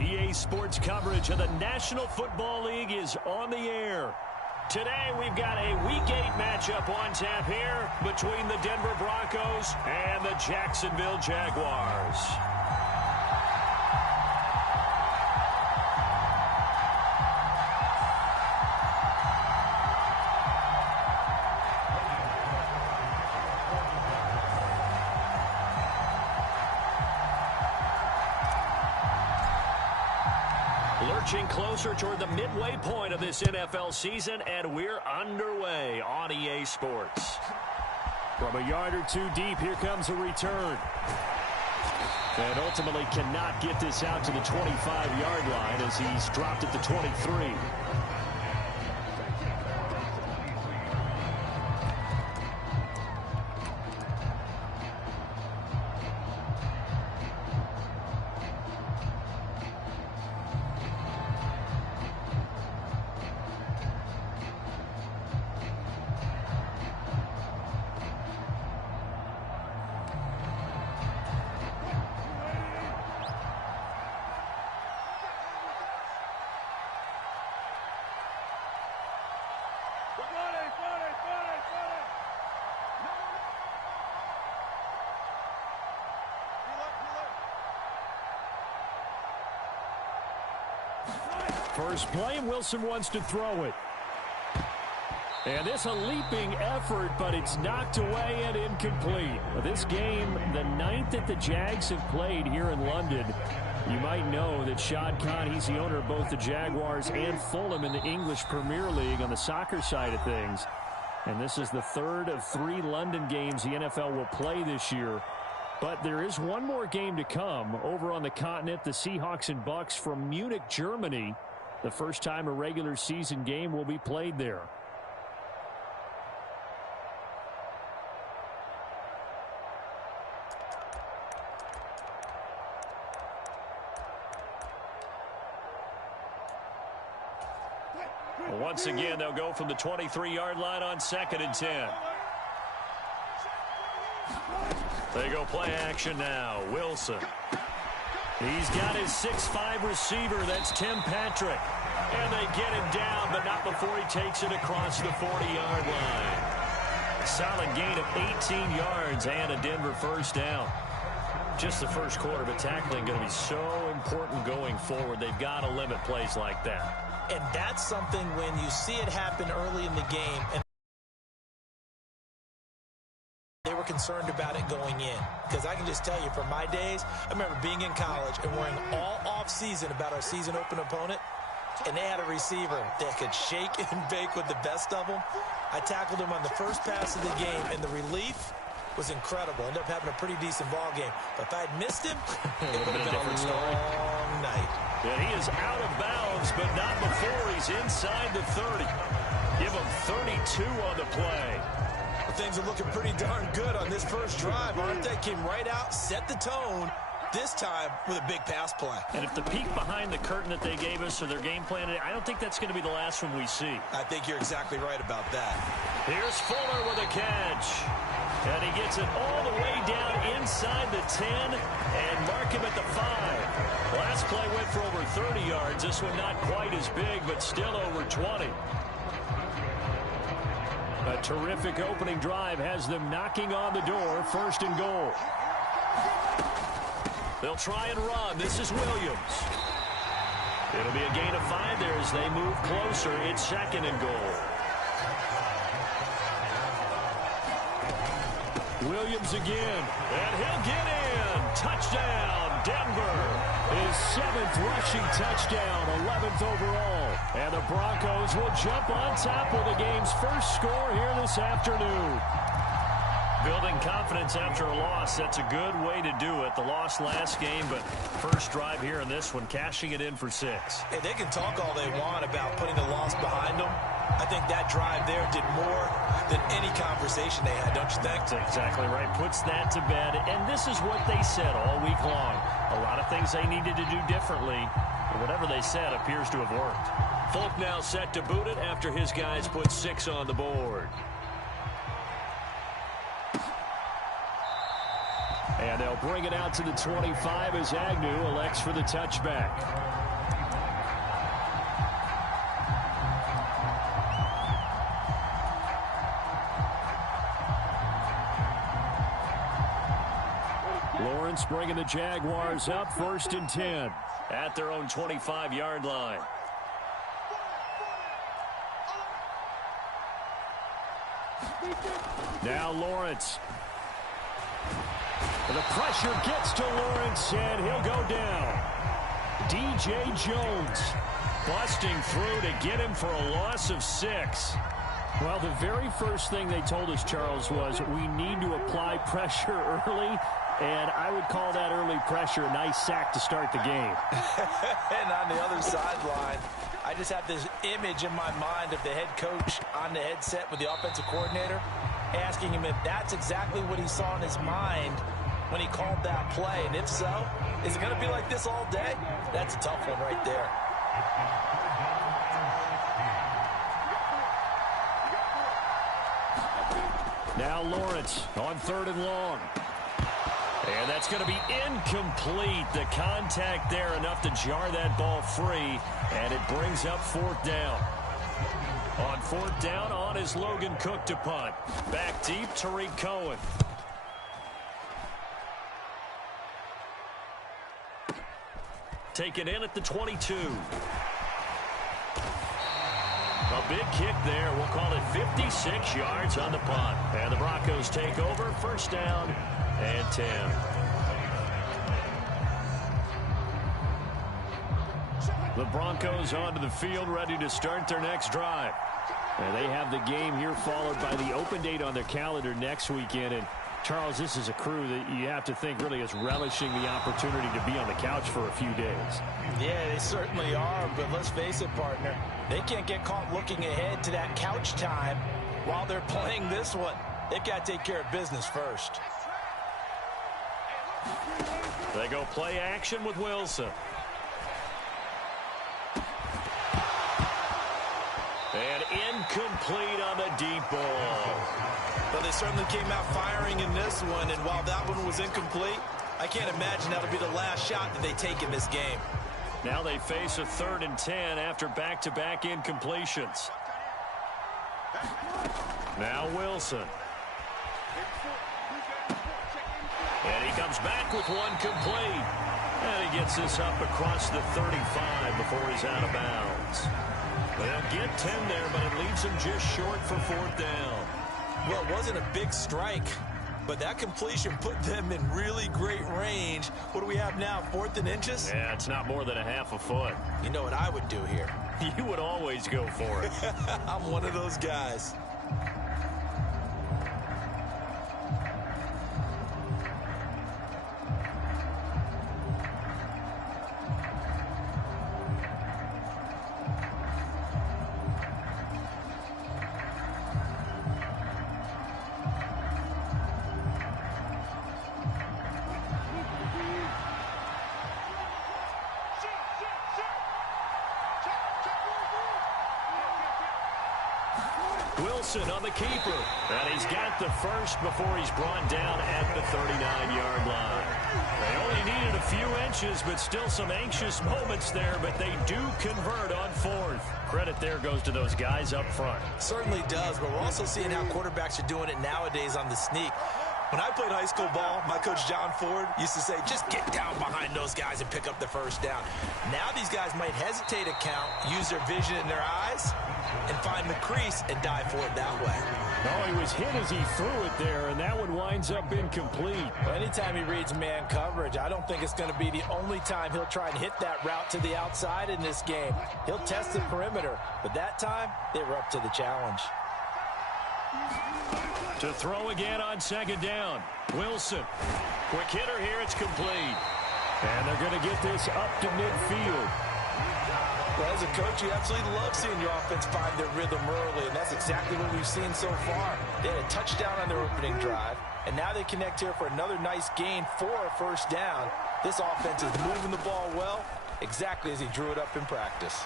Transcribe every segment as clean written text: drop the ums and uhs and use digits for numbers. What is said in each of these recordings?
EA Sports coverage of the National Football League is on the air. Today we've got a Week 8 matchup on tap here between the Denver Broncos and the Jacksonville Jaguars. Lurching closer toward the midway point of this NFL season, and we're underway on EA Sports. From a yard or two deep, here comes a return. And ultimately cannot get this out to the 25-yard line as he's dropped at the 23. First play, and Wilson wants to throw it. And this a leaping effort, but it's knocked away and incomplete. This game, the ninth that the Jags have played here in London. You might know that Shad Khan, he's the owner of both the Jaguars and Fulham in the English Premier League on the soccer side of things. And this is the third of 3 London games the NFL will play this year. But there is one more game to come over on the continent. The Seahawks and Bucks from Munich, Germany. The first time a regular season game will be played there. Once again, they'll go from the 23-yard line on 2nd and 10. They go play action now. Wilson. He's got his 6'5" receiver. That's Tim Patrick. And they get him down, but not before he takes it across the 40-yard line. Solid gain of 18 yards and a Denver first down. Just the first quarter, but tackling going to be so important going forward. They've got to limit plays like that. And that's something when you see it happen early in the game and they were concerned about it going in. Because I can just tell you from my days, I remember being in college and worrying all off-season about our season open opponent. And they had a receiver that could shake and bake with the best of them. I tackled him on the first pass of the game, and the relief was incredible. Ended up having a pretty decent ball game. But if I had missed him, it would have been a long night. And he is out of bounds, but not before he's inside the 30. Give him 32 on the play. Well, things are looking pretty darn good on this first drive, aren't they? Came right out, set the tone, this time with a big pass play. And if the peek behind the curtain that they gave us or their game plan, I don't think that's going to be the last one we see. I think you're exactly right about that. Here's Fuller with a catch. And he gets it all the way down inside the 10 and mark him at the 5. Last play went for over 30 yards. This one not quite as big, but still over 20. A terrific opening drive has them knocking on the door. 1st and goal. They'll try and run. This is Williams. It'll be a gain of 5 there as they move closer. It's 2nd and goal. Williams again. And he'll get in. Touchdown, Denver. His 7th rushing touchdown, 11th overall. And the Broncos will jump on top with the game's first score here this afternoon. Building confidence after a loss, that's a good way to do it. The loss last game, but first drive here in this one, cashing it in for 6. Hey, they can talk all they want about putting the loss behind them. I think that drive there did more than any conversation they had, don't you think? That's exactly right. Puts that to bed, and this is what they said all week long. A lot of things they needed to do differently, but whatever they said appears to have worked. Folk now set to boot it after his guys put 6 on the board. And they'll bring it out to the 25 as Agnew elects for the touchback. Lawrence bringing the Jaguars up 1st and 10 at their own 25-yard line. Now Lawrence. The pressure gets to Lawrence, and he'll go down. DJ Jones busting through to get him for a loss of 6. Well, the very first thing they told us, Charles, was we need to apply pressure early, and I would call that early pressure a nice sack to start the game. And on the other sideline, I just have this image in my mind of the head coach on the headset with the offensive coordinator asking him if that's exactly what he saw in his mind when he called that play. And if so, is it going to be like this all day? That's a tough one right there. Now Lawrence on 3rd and long. And that's going to be incomplete. The contact there enough to jar that ball free. And it brings up 4th down. On 4th down, on is Logan Cook to punt. Back deep, Tariq Cohen. Taken in at the 22. A big kick there. We'll call it 56 yards on the punt. And the Broncos take over. 1st down and 10. The Broncos onto the field, ready to start their next drive. And they have the game here followed by the open date on their calendar next weekend. And Charles, this is a crew that you have to think really is relishing the opportunity to be on the couch for a few days. Yeah, they certainly are, but let's face it, partner. They can't get caught looking ahead to that couch time while they're playing this one. They've got to take care of business first. They go play action with Wilson. And incomplete on the deep ball. Well, they certainly came out firing in this one, and while that one was incomplete, I can't imagine that'll be the last shot that they take in this game. Now they face a 3rd and 10 after back-to-back incompletions. Now Wilson. And he comes back with one complete. And he gets this up across the 35 before he's out of bounds. They'll get 10 there, but it leaves him just short for 4th down. Well, it wasn't a big strike, but that completion put them in really great range. What do we have now, 4th and inches? Yeah, it's not more than a half a foot. You know what I would do here? You would always go for it. I'm one of those guys. Wilson on the keeper. And he's got the first before he's brought down at the 39-yard line. They only needed a few inches, but still some anxious moments there, but they do convert on 4th. Credit there goes to those guys up front. Certainly does, but we're also seeing how quarterbacks are doing it nowadays on the sneak. When I played high school ball, my coach John Ford used to say, just get down behind those guys and pick up the 1st down. Now these guys might hesitate to count, use their vision in their eyes, and find the crease and dive for it that way. Oh, he was hit as he threw it there, and that one winds up incomplete. Well, anytime he reads man coverage, I don't think it's going to be the only time he'll try and hit that route to the outside in this game. He'll test the perimeter, but that time, they were up to the challenge. To throw again on 2nd down. Wilson. Quick hitter here. It's complete. And they're going to get this up to midfield. Well, as a coach, you absolutely love seeing your offense find their rhythm early, and that's exactly what we've seen so far. They had a touchdown on their opening drive, and now they connect here for another nice gain for a 1st down. This offense is moving the ball well, exactly as he drew it up in practice.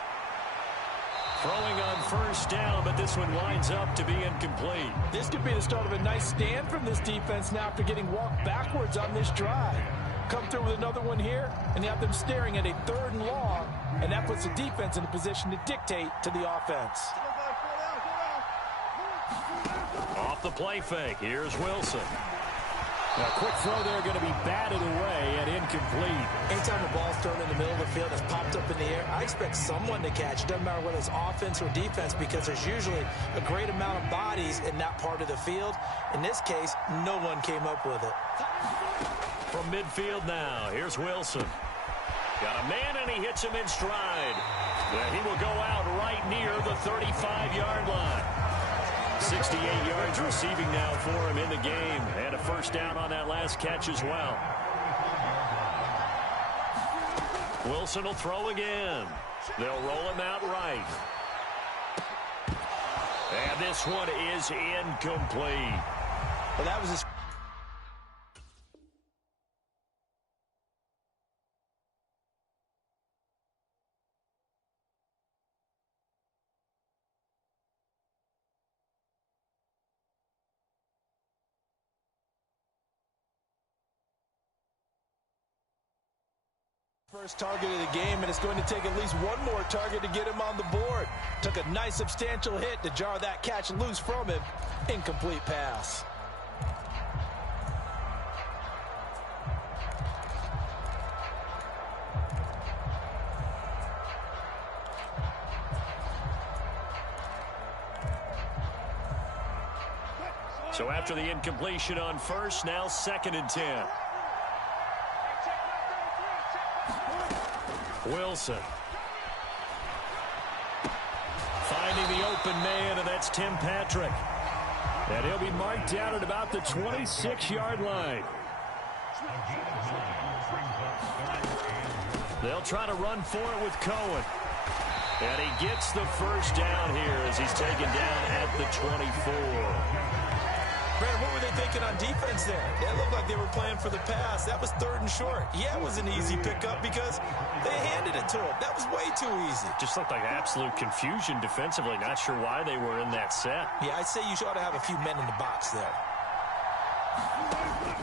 Throwing on first down, but this one winds up to be incomplete. This could be the start of a nice stand from this defense now after getting walked backwards on this drive. Come through with another one here, and you have them staring at a 3rd and long, and that puts the defense in a position to dictate to the offense. Off the play fake, here's Wilson. A quick throw there going to be batted away and incomplete. Anytime the ball's thrown in the middle of the field and it's popped up in the air, I expect someone to catch. It doesn't matter whether it's offense or defense because there's usually a great amount of bodies in that part of the field. In this case, no one came up with it. From midfield now, here's Wilson. Got a man and he hits him in stride. He will go out right near the 35-yard line. 68 yards receiving now for him in the game. And a first down on that last catch as well. Wilson will throw again. They'll roll him out right. And this one is incomplete. Well, that was his first target of the game, and it's going to take at least one more target to get him on the board. Took a nice substantial hit to jar that catch loose from him. Incomplete pass. So after the incompletion on first, now 2nd and 10. Wilson. Finding the open man, and that's Tim Patrick. And he'll be marked down at about the 26-yard line. They'll try to run for it with Cohen. And he gets the first down here as he's taken down at the 24. Brandon, what were they thinking on defense there? It looked like they were playing for the pass. That was 3rd and short. Yeah, it was an easy pickup because they handed it to him. That was way too easy. Just looked like absolute confusion defensively. Not sure why they were in that set. Yeah, I'd say you ought to have a few men in the box there.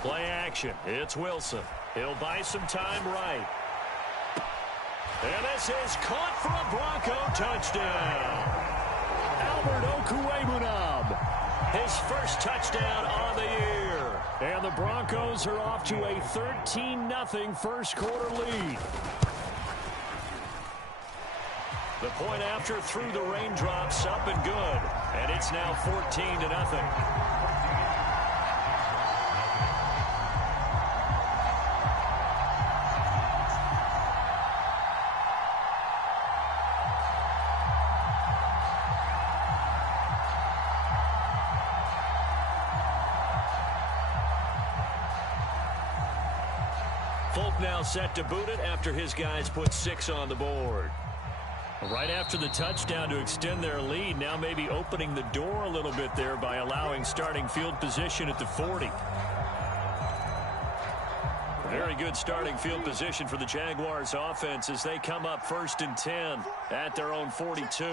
Play action. It's Wilson. He'll buy some time right. And this is caught for a Bronco touchdown. Albert Okwuegbunam. His first touchdown on the year. And the Broncos are off to a 13-0 first quarter lead. The point after through the raindrops, up and good. And it's now 14-0. Folk now set to boot it after his guys put 6 on the board. Right after the touchdown to extend their lead, now maybe opening the door a little bit there by allowing starting field position at the 40. Very good starting field position for the Jaguars offense as they come up 1st and 10 at their own 42.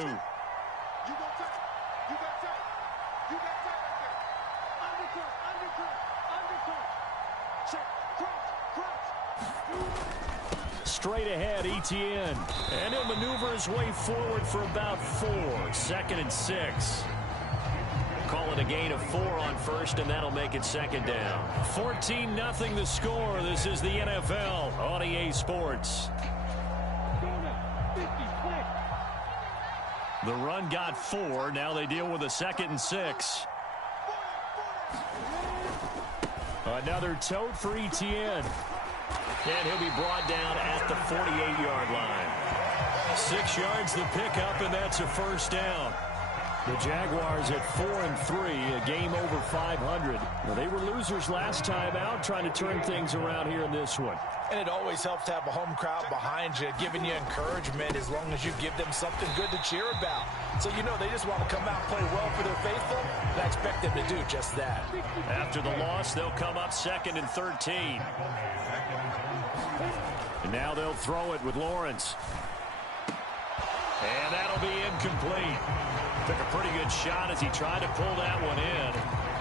Straight ahead, Etienne. And he'll maneuver his way forward for about 4. 2nd and 6. Call it a gain of 4 on first, and that'll make it 2nd down. 14-0 the score. This is the NFL on EA Sports. The run got 4. Now they deal with a 2nd and 6. Another tote for Etienne. And he'll be brought down at the 48-yard line. 6 yards the pickup, and that's a first down. The Jaguars at 4-3, a game over 500. Well, they were losers last time out, trying to turn things around here in this one. And it always helps to have a home crowd behind you, giving you encouragement as long as you give them something good to cheer about. So you know they just want to come out and play well for their faithful, and I expect them to do just that. After the loss, they'll come up 2nd and 13. And now they'll throw it with Lawrence. And that'll be incomplete. Took a pretty good shot as he tried to pull that one in.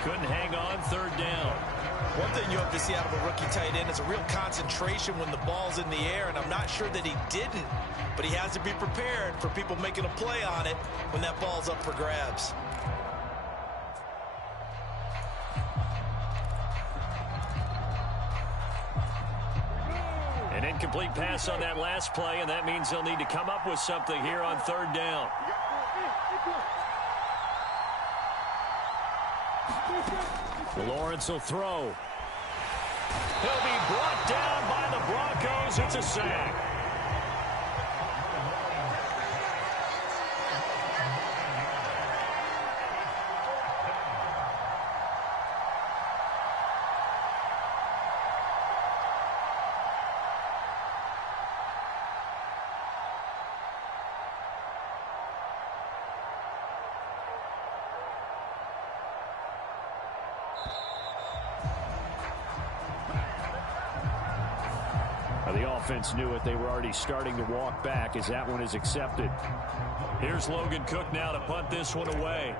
Couldn't hang on third down. One thing you hope to see out of a rookie tight end is a real concentration when the ball's in the air, and I'm not sure that he didn't, but he has to be prepared for people making a play on it when that ball's up for grabs. An incomplete pass on that last play, and that means they'll need to come up with something here on third down. Lawrence will throw. He'll be brought down by the Broncos. It's a sack. The offense knew it. They were already starting to walk back as that one is accepted. Here's Logan Cook now to punt this one away.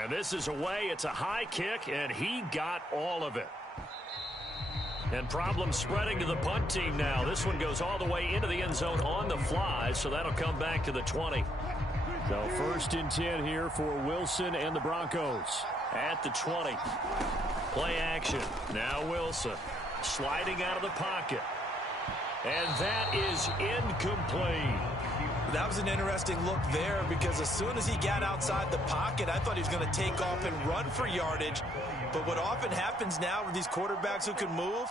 And this is away. It's a high kick, and he got all of it. And problems spreading to the punt team now. This one goes all the way into the end zone on the fly, so that'll come back to the 20. So 1st and 10 here for Wilson and the Broncos at the 20. Play action. Now Wilson sliding out of the pocket. And that is incomplete. That was an interesting look there because as soon as he got outside the pocket, I thought he was going to take off and run for yardage. But what often happens now with these quarterbacks who can move,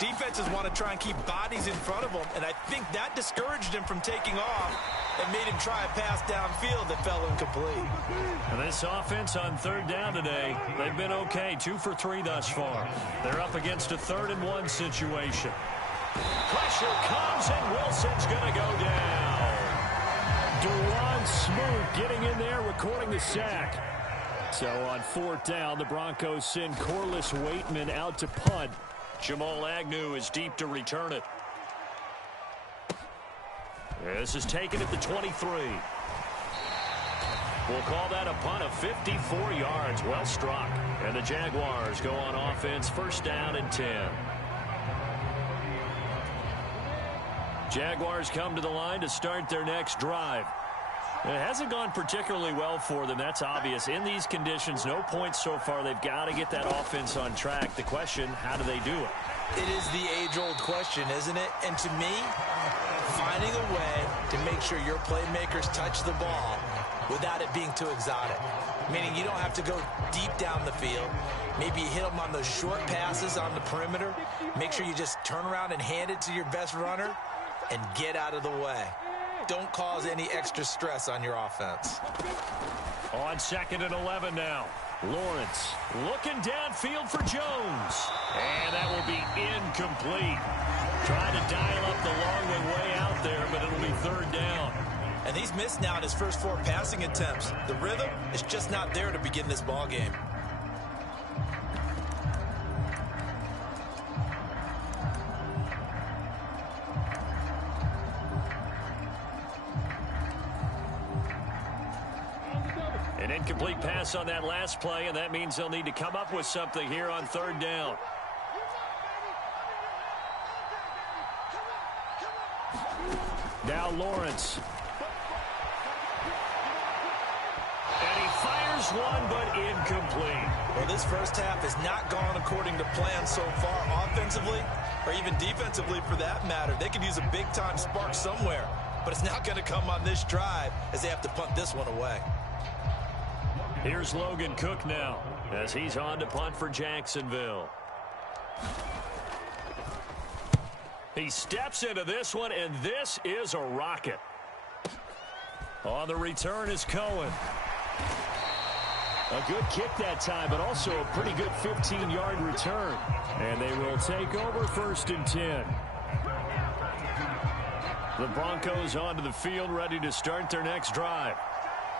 defenses want to try and keep bodies in front of them, and I think that discouraged him from taking off and made him try a pass downfield that fell incomplete. And this offense on third down today, they've been okay. 2 for 3 thus far. They're up against a 3rd and 1 situation. Pressure comes, and Wilson's going to go down. Duron Smoot getting in there, recording the sack. So on 4th down, the Broncos send Corliss Waitman out to punt. Jamal Agnew is deep to return it. This is taken at the 23. We'll call that a punt of 54 yards. Well struck. And the Jaguars go on offense, 1st down and 10. Jaguars come to the line to start their next drive. It hasn't gone particularly well for them. That's obvious. In these conditions, no points so far. They've got to get that offense on track. The question, how do they do it? It is the age-old question, isn't it? And to me, finding a way to make sure your playmakers touch the ball without it being too exotic. Meaning you don't have to go deep down the field. Maybe you hit them on those short passes on the perimeter. Make sure you just turn around and hand it to your best runner and get out of the way. Don't cause any extra stress on your offense. On 2nd and 11 now. Lawrence looking downfield for Jones. And that will be incomplete. Trying to dial up the long one way out there, but it'll be 3rd down. And he's missed now in his first 4 passing attempts. The rhythm is just not there to begin this ball game. An incomplete pass on that last play, and that means they'll need to come up with something here on 3rd down. Now Lawrence. And he fires one, but incomplete. Well, this first half has not gone according to plan so far offensively, or even defensively for that matter. They could use a big-time spark somewhere, but it's not going to come on this drive as they have to punt this one away. Here's Logan Cook now as he's on to punt for Jacksonville. He steps into this one, and this is a rocket. On the return is Cohen. A good kick that time, but also a pretty good 15-yard return. And they will take over 1st and 10. The Broncos onto the field, ready to start their next drive.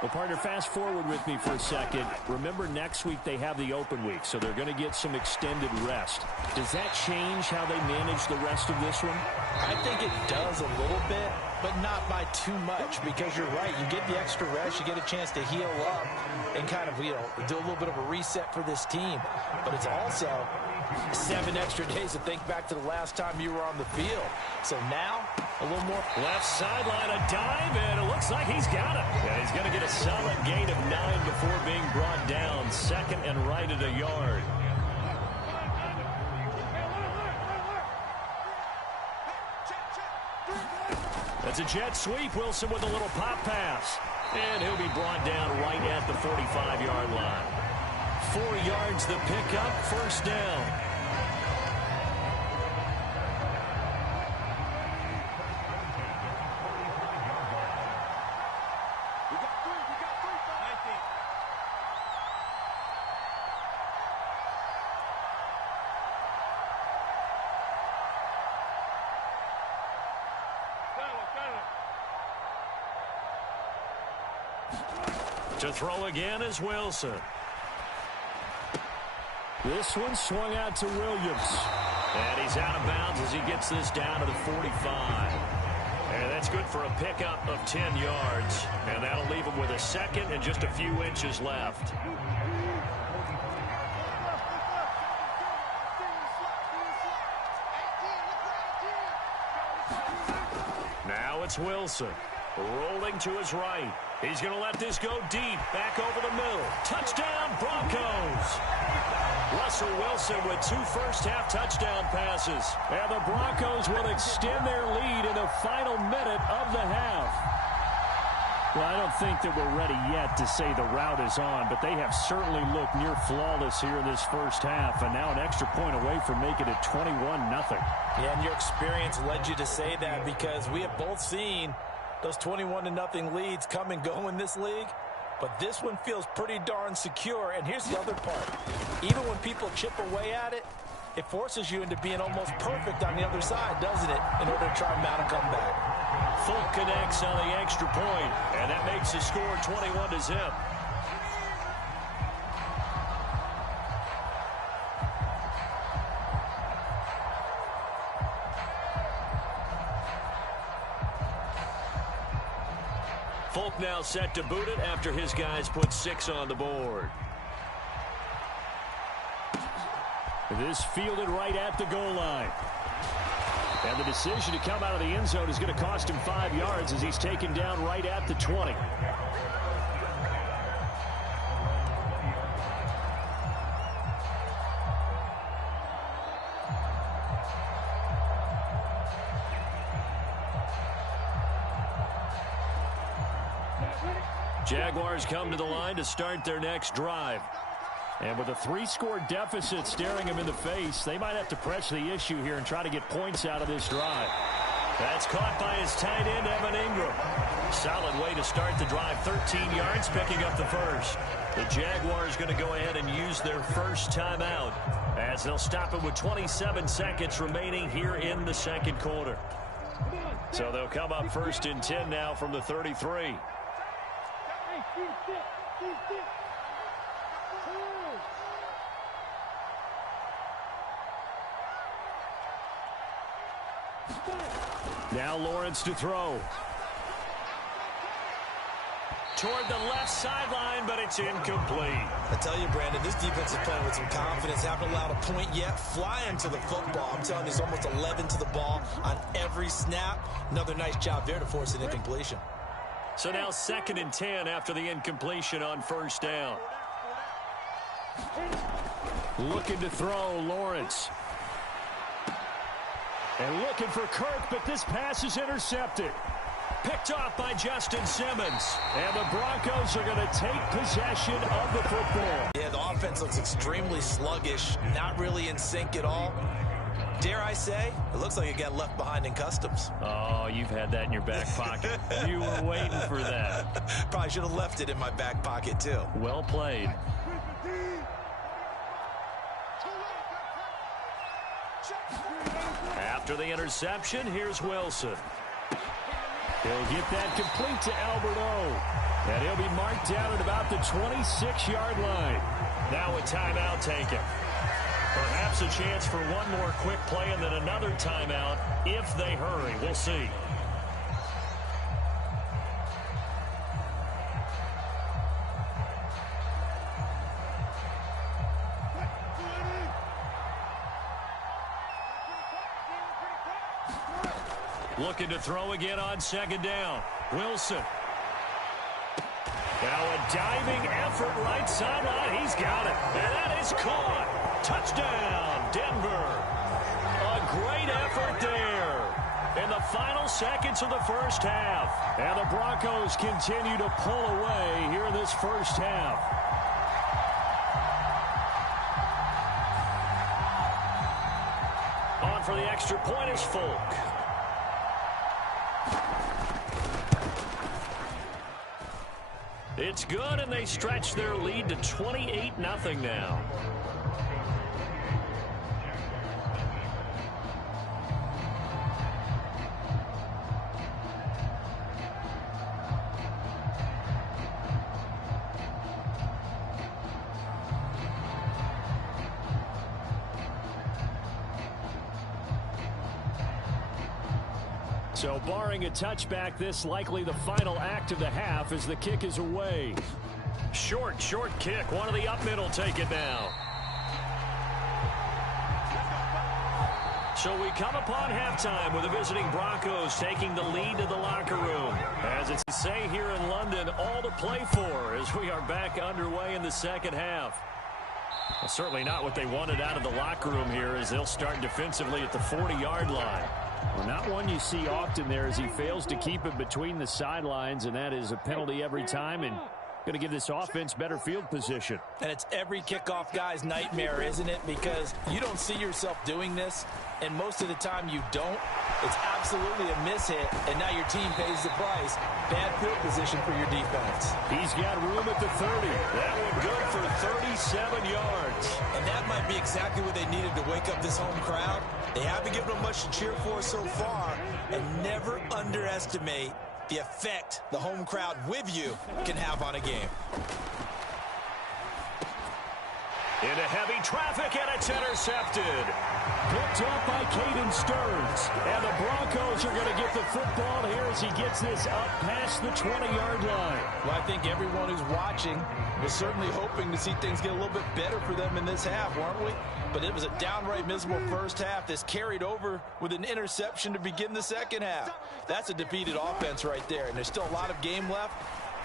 Well, partner, fast forward with me for a second. Remember, next week they have the open week, so they're going to get some extended rest. Does that change how they manage the rest of this one? I think it does a little bit, but not by too much, because you're right. You get the extra rest, you get a chance to heal up and kind of, do a little bit of a reset for this team. But it's also 7 extra days to think back to the last time you were on the field. So now, a little more. Left sideline, a dive, and it looks like he's got it. And he's going to get a solid gain of 9 before being brought down. Second and right at a yard. That's a jet sweep. Wilson with a little pop pass. And he'll be brought down right at the 45-yard line. 4 yards the pickup, first down. To throw again is Wilson. This one swung out to Williams. And he's out of bounds as he gets this down to the 45. And that's good for a pickup of 10 yards. And that'll leave him with a second and just a few inches left. Now it's Wilson. Rolling to his right. He's going to let this go deep. Back over the middle. Touchdown, Broncos. Russell Wilson with 2 first-half touchdown passes. And the Broncos will extend their lead in the final minute of the half. Well, I don't think that we're ready yet to say the route is on, but they have certainly looked near flawless here in this first half, and now an extra point away from making it 21-0. Yeah, and your experience led you to say that, because we have both seen those 21-0 leads come and go in this league. But this one feels pretty darn secure. And here's the other part. Even when people chip away at it, it forces you into being almost perfect on the other side, doesn't it, in order to try and mount a comeback. Folk connects on the extra point, and that makes the score 21-0. Folk now set to boot it after his guys put 6 on the board. This fielded right at the goal line. And the decision to come out of the end zone is going to cost him 5 yards as he's taken down right at the 20. Jaguars come to the line to start their next drive. And with a 3-score deficit staring them in the face, they might have to press the issue here and try to get points out of this drive. That's caught by his tight end, Evan Ingram. Solid way to start the drive. 13 yards, picking up the first. The Jaguars going to go ahead and use their first timeout as they'll stop it with 27 seconds remaining here in the second quarter. So they'll come up 1st and 10 now from the 33. Now Lawrence to throw. Toward the left sideline, but it's incomplete. I tell you, Brandon, this defense is playing with some confidence. Haven't allowed a point yet. Flying to the football. I'm telling you, it's almost 11 to the ball on every snap. Another nice job there to force an incompletion. So now 2nd and 10 after the incompletion on 1st down. Looking to throw, Lawrence. And looking for Kirk, but this pass is intercepted. Picked off by Justin Simmons. And the Broncos are going to take possession of the football. Yeah, the offense looks extremely sluggish, not really in sync at all. Dare I say, it looks like it got left behind in customs. Oh, you've had that in your back pocket. You were waiting for that. Probably should have left it in my back pocket, too. Well played. After the interception, here's Wilson. He'll get that complete to Albert O. And he'll be marked down at about the 26-yard line. Now a timeout taken. Perhaps a chance for one more quick play and then another timeout if they hurry. We'll see. Looking to throw again on second down. Wilson. Now a diving effort right sideline. He's got it. And that is caught. Touchdown, Denver. A great effort there in the final seconds of the first half. And the Broncos continue to pull away here in this first half. On for the extra point is Folk. It's good, and they stretch their lead to 28-0 now. So barring a touchback, this likely the final act of the half as the kick is away. Short kick. One of the up middle take it now. So we come upon halftime with the visiting Broncos taking the lead to the locker room. As it's say here in London, all to play for as we are back underway in the second half. Well, certainly not what they wanted out of the locker room here as they'll start defensively at the 40-yard line. Well, not one you see often there as he fails to keep it between the sidelines, and that is a penalty every time and going to give this offense better field position. And it's every kickoff guy's nightmare, isn't it? Because you don't see yourself doing this, and most of the time you don't. It's absolutely a mishit, and now your team pays the price. Bad field position for your defense. He's got room at the 30. That one good for 37 yards. And that might be exactly what they needed to wake up this home crowd. They haven't given them much to cheer for so far, and never underestimate the effect the home crowd with you can have on a game. Into heavy traffic, and it's intercepted. Picked up by Caden Stearns. And the Broncos are going to get the football here as he gets this up past the 20-yard line. Well, I think everyone who's watching was certainly hoping to see things get a little bit better for them in this half, weren't we? But it was a downright miserable first half. This carried over with an interception to begin the second half. That's a defeated offense right there, and there's still a lot of game left.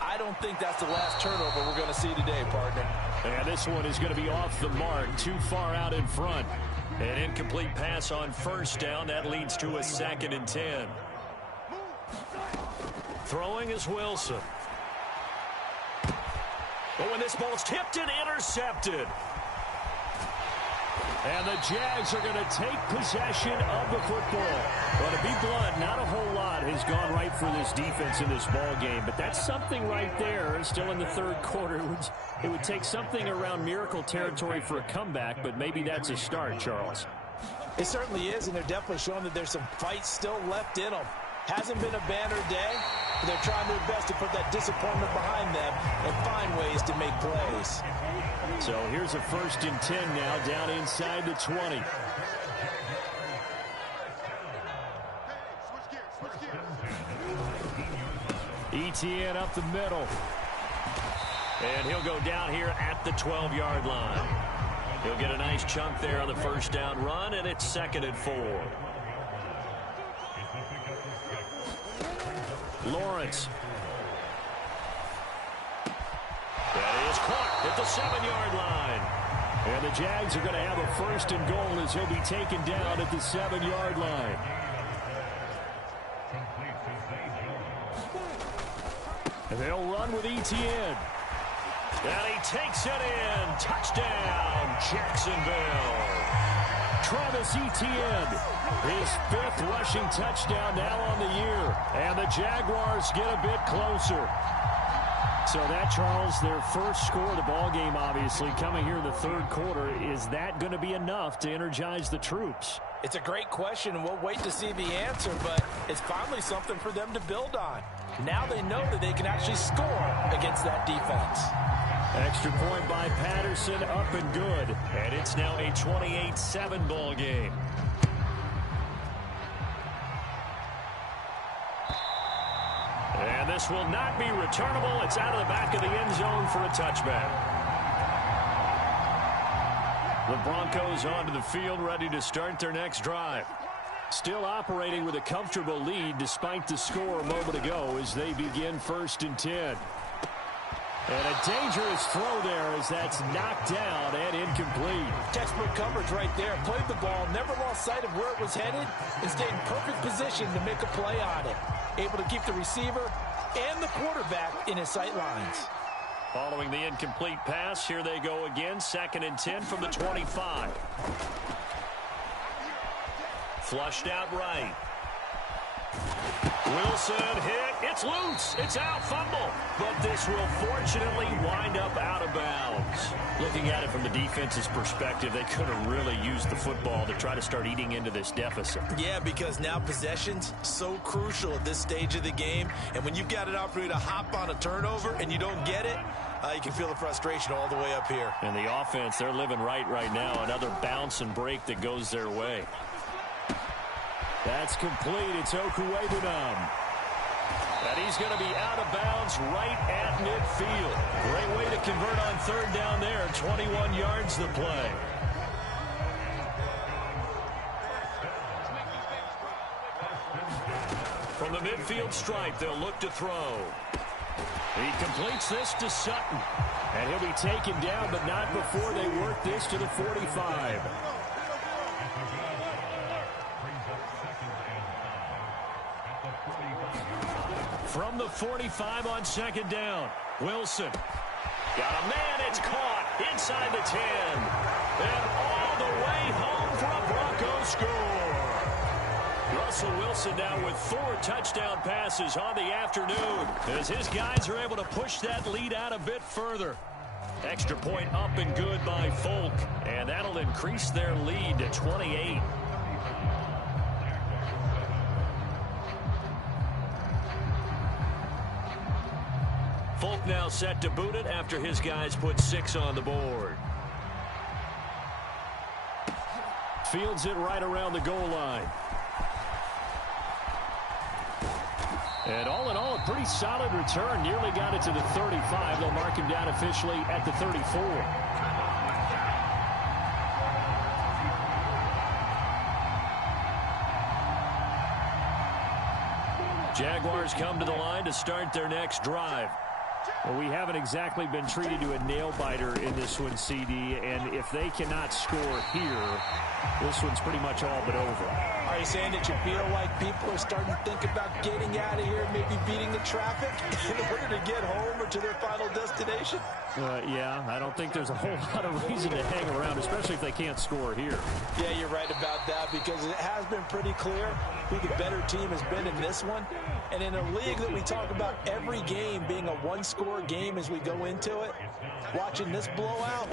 I don't think that's the last turnover we're going to see today, partner. And this one is going to be off the mark, too far out in front. An incomplete pass on first down. That leads to a 2nd and 10. Throwing is Wilson. But when this ball's tipped and intercepted. And the Jags are going to take possession of the football. Well, to be blunt, not a whole lot has gone right for this defense in this ball game, but that's something right there. Still in the third quarter, it would take something around miracle territory for a comeback, but maybe that's a start, Charles. It certainly is, and they're definitely showing that there's some fight still left in them. Hasn't been a banner day, but they're trying their best to put that disappointment behind them and find ways to make plays. So here's a 1st and 10 now down inside the 20. Etienne up the middle. And he'll go down here at the 12-yard line. He'll get a nice chunk there on the first down run, and it's 2nd and 4. Lawrence. That is caught at the 7-yard line. And the Jags are going to have a 1st and goal as he'll be taken down at the 7-yard line. And they'll run with Etienne. And he takes it in. Touchdown, Jacksonville. Travis Etienne, his 5th rushing touchdown now on the year. And the Jaguars get a bit closer. So that, Charles, their first score of the ball game, obviously, coming here in the third quarter. Is that going to be enough to energize the troops? It's a great question, and we'll wait to see the answer, but it's finally something for them to build on. Now they know that they can actually score against that defense. Extra point by Patterson, up and good. And it's now a 28-7 ball game. And this will not be returnable. It's out of the back of the end zone for a touchback. The Broncos onto the field, ready to start their next drive. Still operating with a comfortable lead despite the score a moment ago as they begin 1st and 10. And a dangerous throw there as that's knocked down and incomplete. Textbook coverage right there. Played the ball, never lost sight of where it was headed, and stayed in perfect position to make a play on it. Able to keep the receiver and the quarterback in his sight lines. Following the incomplete pass, here they go again. 2nd and 10 from the 25. Flushed out right. Wilson hit. It's loose. It's out. Fumble. But this will fortunately wind up out of bounds. Looking at it from the defense's perspective, they could have really used the football to try to start eating into this deficit. Yeah, because now possession's so crucial at this stage of the game. And when you've got an opportunity to hop on a turnover and you don't get it, you can feel the frustration all the way up here. And the offense, they're living right now. Another bounce and break that goes their way. That's complete. It's Okuwebunam. And he's going to be out of bounds right at midfield. Great way to convert on 3rd down there. 21 yards the play. From the midfield stripe, they'll look to throw. He completes this to Sutton. And he'll be taken down, but not before they work this to the 45. From the 45 on 2nd down, Wilson. Got a man, it's caught inside the 10. And all the way home for a Broncos score. Russell Wilson now with 4 touchdown passes on the afternoon as his guys are able to push that lead out a bit further. Extra point up and good by Folk, and that'll increase their lead to 28. Folk now set to boot it after his guys put 6 on the board. Fields it right around the goal line. And all in all, a pretty solid return. Nearly got it to the 35. They'll mark him down officially at the 34. Jaguars come to the line to start their next drive. Well, we haven't exactly been treated to a nail-biter in this one, CD, and if they cannot score here, this one's pretty much all but over. Are you saying that you feel like people are starting to think about getting out of here, maybe beating the traffic in order to get home or to their final destination? Yeah, I don't think there's a whole lot of reason to hang around, especially if they can't score here. Yeah, you're right about that because it has been pretty clear who the better team has been in this one. And in a league that we talk about every game being a one-score game as we go into it, watching this blowout,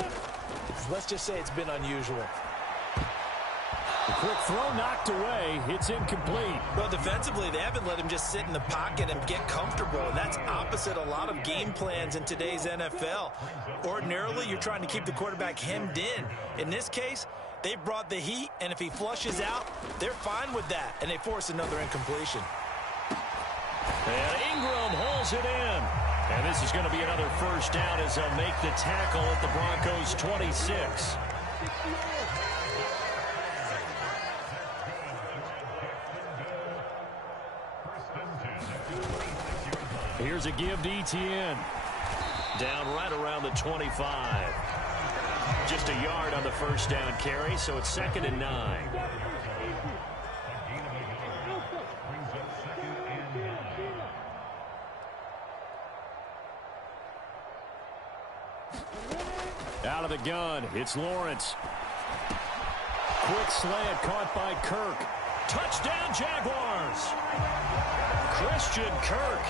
let's just say it's been unusual. A quick throw knocked away. It's incomplete. Well, defensively, they haven't let him just sit in the pocket and get comfortable, and that's opposite a lot of game plans in today's NFL. Ordinarily, you're trying to keep the quarterback hemmed in. In this case, they brought the heat, and if he flushes out, they're fine with that, and they force another incompletion. And Ingram holds it in. And this is going to be another first down as they'll make the tackle at the Broncos' 26. Here's a give to Etienne. Down right around the 25. Just a yard on the first down carry, so it's 2nd and 9. Out of the gun, it's Lawrence. Quick slant caught by Kirk. Touchdown, Jaguars. Christian Kirk,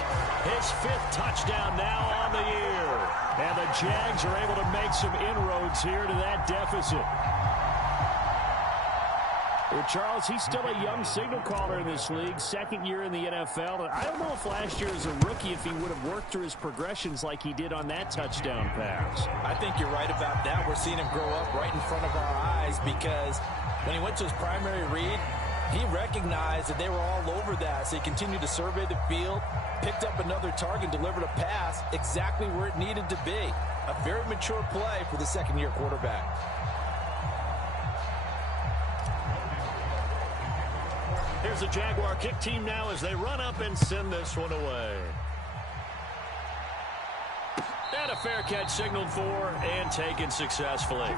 his 5th touchdown now on the year. And the Jags are able to make some inroads here to that deficit. Well, Charles, he's still a young signal caller in this league, 2nd year in the NFL. And I don't know if last year as a rookie, if he would have worked through his progressions like he did on that touchdown pass. I think you're right about that. We're seeing him grow up right in front of our eyes because when he went to his primary read, he recognized that they were all over that. So he continued to survey the field, picked up another target, delivered a pass exactly where it needed to be. A very mature play for the 2nd-year quarterback. Here's the Jaguar kick team now as they run up and send this one away. And a fair catch signaled for and taken successfully.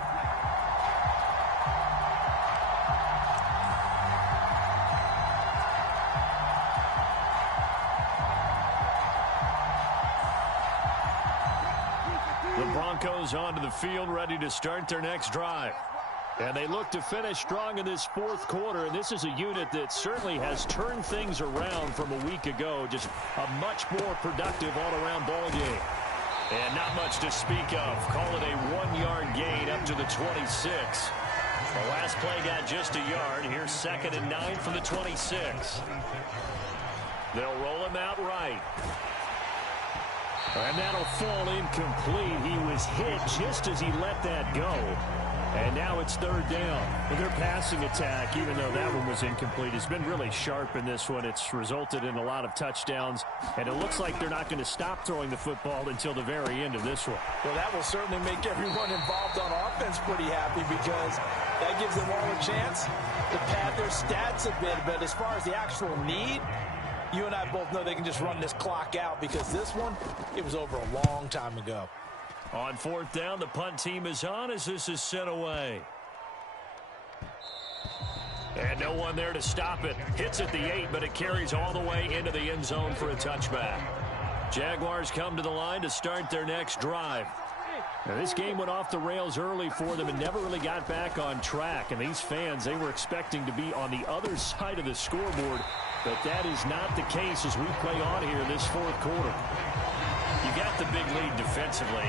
The Broncos onto the field, ready to start their next drive. And they look to finish strong in this 4th quarter. And this is a unit that certainly has turned things around from a week ago. Just a much more productive all-around ball game. And not much to speak of. Call it a 1-yard gain up to the 26. The last play got just a yard. Here's 2nd and 9 from the 26. They'll roll him out right. And that'll fall incomplete. He was hit just as he let that go. And now it's 3rd down. Well, their passing attack, even though that one was incomplete, has been really sharp in this one. It's resulted in a lot of touchdowns, and it looks like they're not going to stop throwing the football until the very end of this one. Well, that will certainly make everyone involved on offense pretty happy because that gives them all a chance to pad their stats a bit. But as far as the actual need, you and I both know they can just run this clock out because this one, it was over a long time ago. On 4th down, the punt team is on as this is sent away. And no one there to stop it. Hits at the 8, but it carries all the way into the end zone for a touchback. Jaguars come to the line to start their next drive. Now, this game went off the rails early for them and never really got back on track. And these fans, they were expecting to be on the other side of the scoreboard. But that is not the case as we play on here in this 4th quarter. You got the big lead defensively.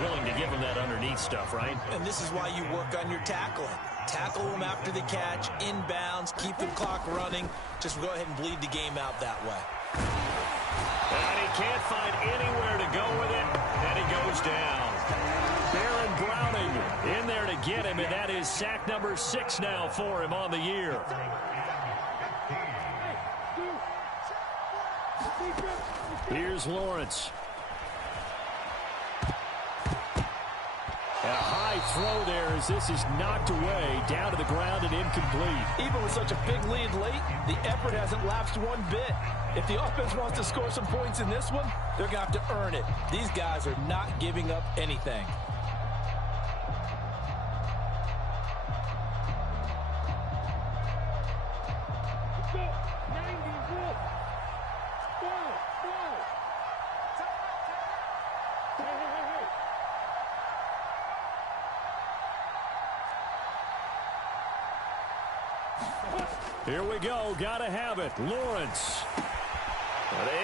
Willing to give them that underneath stuff, right? And this is why you work on your tackling. Tackle them after the catch, inbounds, keep the clock running. Just go ahead and bleed the game out that way. And he can't find anywhere to go with it, and he goes down. Baron Browning in there to get him, and that is sack number 6 now for him on the year. Here's Lawrence. A high throw there as this is knocked away, down to the ground and incomplete. Even with such a big lead late, the effort hasn't lapsed one bit. If the offense wants to score some points in this one, they're going to have to earn it. These guys are not giving up anything. Here we go. Got to have it. Lawrence.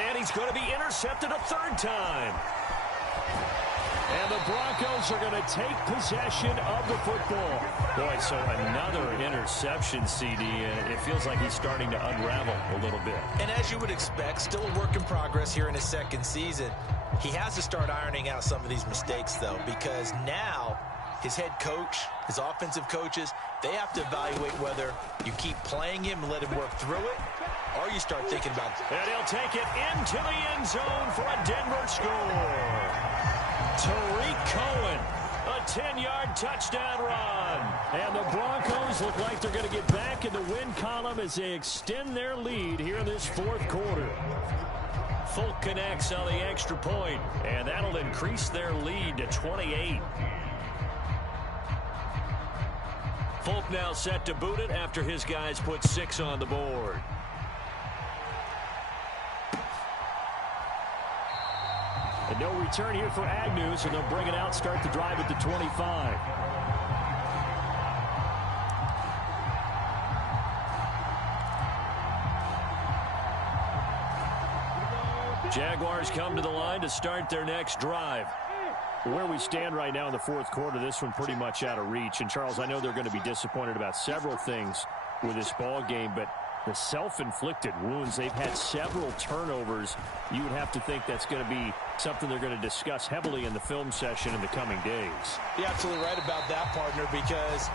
And he's going to be intercepted a 3rd time. And the Broncos are going to take possession of the football. Boy, so another interception, CD, and it feels like he's starting to unravel a little bit. And as you would expect, still a work in progress here in his 2nd season. He has to start ironing out some of these mistakes, though, because now his head coach, his offensive coaches, they have to evaluate whether you keep playing him and let him work through it, or you start thinking about it. And he'll take it into the end zone for a Denver score. Tariq Cohen, a 10-yard touchdown run. And the Broncos look like they're going to get back in the win column as they extend their lead here in this 4th quarter. Folk connects on the extra point, and that'll increase their lead to 28. Folk now set to boot it after his guys put 6 on the board. And no return here for Agnew, so they'll bring it out, start the drive at the 25. Jaguars come to the line to start their next drive. Where we stand right now in the fourth quarter, this one pretty much out of reach. And, Charles, I know they're going to be disappointed about several things with this ball game, but the self-inflicted wounds, they've had several turnovers. You would have to think that's going to be something they're going to discuss heavily in the film session in the coming days. You're absolutely right about that, partner, because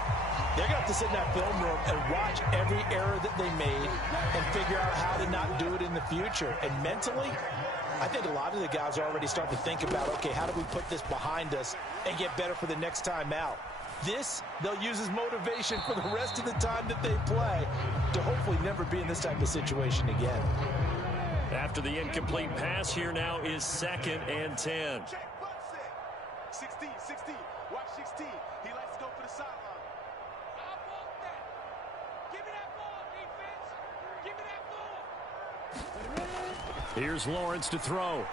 they're going to have to sit in that film room and watch every error that they made and figure out how to not do it in the future. And mentally, I think a lot of the guys are already starting to think about, okay, how do we put this behind us and get better for the next time out? This, they'll use as motivation for the rest of the time that they play to hopefully never be in this type of situation again. After the incomplete pass, here now is 2nd and 10. 16, watch 16. He likes to go for the sideline. I want that. Give me that ball, defense. Give me that ball. Here's Lawrence to throw.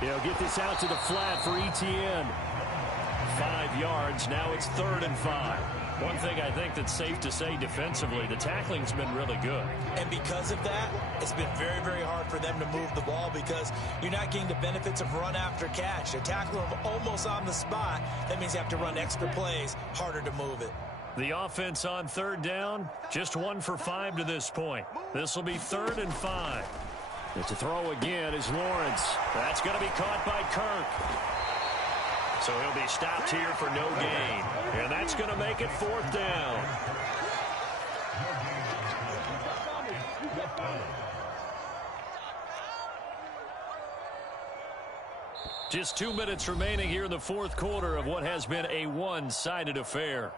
He'll get this out to the flat for Etienne. 5 yards. Now it's 3rd and 5. One thing I think that's safe to say defensively, the tackling's been really good. And because of that, it's been very, very hard for them to move the ball because you're not getting the benefits of run after catch. They're tackling them almost on the spot. That means you have to run extra plays, harder to move it. The offense on 3rd down, just 1 for 5 to this point. This will be 3rd and 5. And to throw again is Lawrence. That's going to be caught by Kirk. So he'll be stopped here for no gain. And that's going to make it 4th down. Just 2 minutes remaining here in the fourth quarter of what has been a one-sided affair.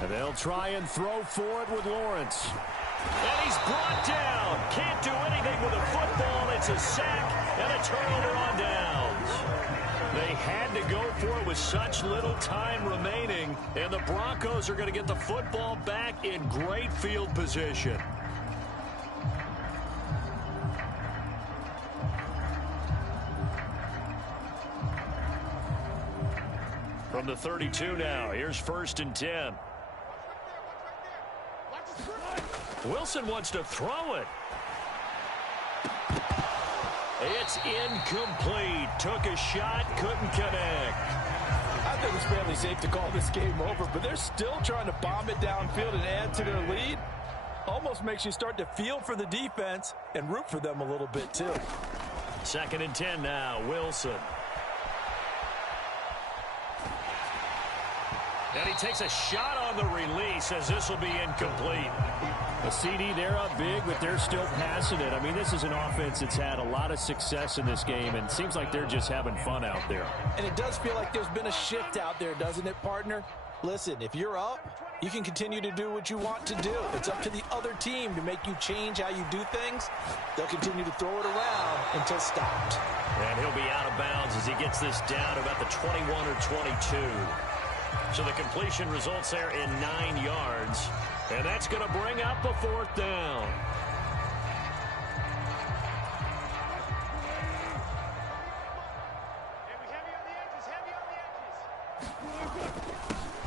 And they'll try and throw for it with Lawrence. And he's brought down. Can't do anything with a football. It's a sack and a turnover on downs. They had to go for it with such little time remaining. And the Broncos are going to get the football back in great field position. From the 32 now, here's 1st and 10. Wilson wants to throw it. It's incomplete. Took a shot, couldn't connect. I think it's fairly safe to call this game over, but they're still trying to bomb it downfield and add to their lead. Almost makes you start to feel for the defense and root for them a little bit too. 2nd and 10 now, Wilson. And he takes a shot on the release as this will be incomplete. A CD, they're up big, but they're still passing it. I mean, this is an offense that's had a lot of success in this game, and it seems like they're just having fun out there. And it does feel like there's been a shift out there, doesn't it, partner? Listen, if you're up, you can continue to do what you want to do. It's up to the other team to make you change how you do things. They'll continue to throw it around until stopped. And he'll be out of bounds as he gets this down about the 21 or 22. So the completion results there in 9 yards. And that's going to bring up a 4th down.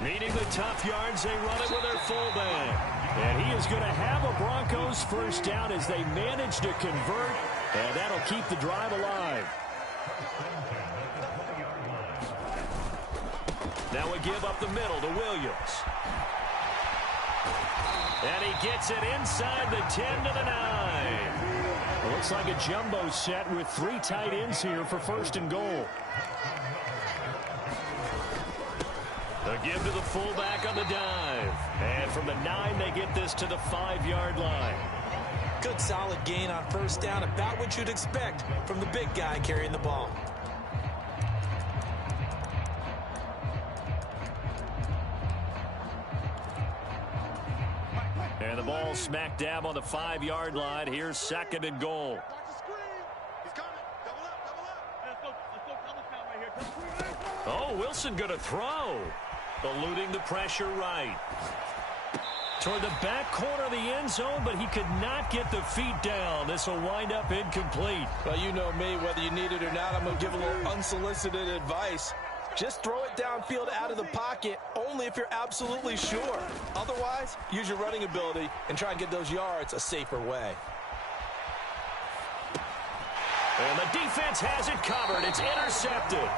Needing the tough yards, they run it with their fullback. And he is going to have a Broncos 1st down as they manage to convert. And that'll keep the drive alive. Now we give up the middle to Williams. And he gets it inside the 10 to the 9. It looks like a jumbo set with 3 tight ends here for 1st and goal. A give to the fullback on the dive. And from the 9, they get this to the 5-yard line. Good solid gain on 1st down, about what you'd expect from the big guy carrying the ball. smack dab on the 5-yard line. Here's 2nd and goal. Watch the screen. He's coming. Double up, double up. Let's go double count right here. Oh, Wilson going to throw. Eluding the pressure right. Toward the back corner of the end zone, but he could not get the feet down. This will wind up incomplete. Well, you know me, whether you need it or not, I'm going to give a little unsolicited advice. Just throw it downfield out of the pocket, only if you're absolutely sure. Otherwise, use your running ability and try and get those yards a safer way. And the defense has it covered. It's intercepted.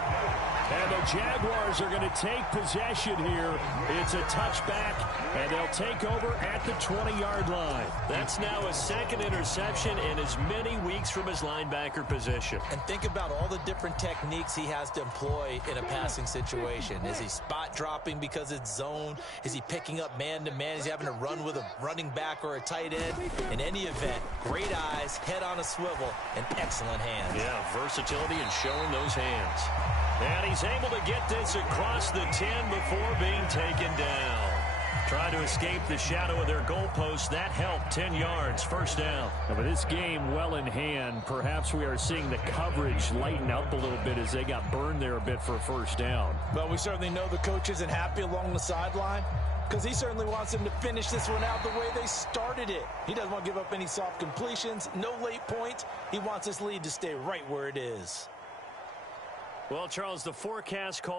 And the Jaguars are going to take possession here. It's a touchback, and they'll take over at the 20-yard line. That's now his 2nd interception in as many weeks from his linebacker position. And think about all the different techniques he has to employ in a passing situation. Is he spot dropping because it's zone? Is he picking up man-to-man? Is he having to run with a running back or a tight end? In any event, great eyes, head on a swivel, and excellent hands. Yeah, versatility and showing those hands. And he's able to get this across the 10 before being taken down. Trying to escape the shadow of their goalpost. That helped. 10 yards, 1st down. Now, with this game well in hand, perhaps we are seeing the coverage lighten up a little bit as they got burned there a bit for a 1st down. Well, we certainly know the coach isn't happy along the sideline because he certainly wants them to finish this one out the way they started it. He doesn't want to give up any soft completions, no late points. He wants this lead to stay right where it is. Well, Charles, the forecast call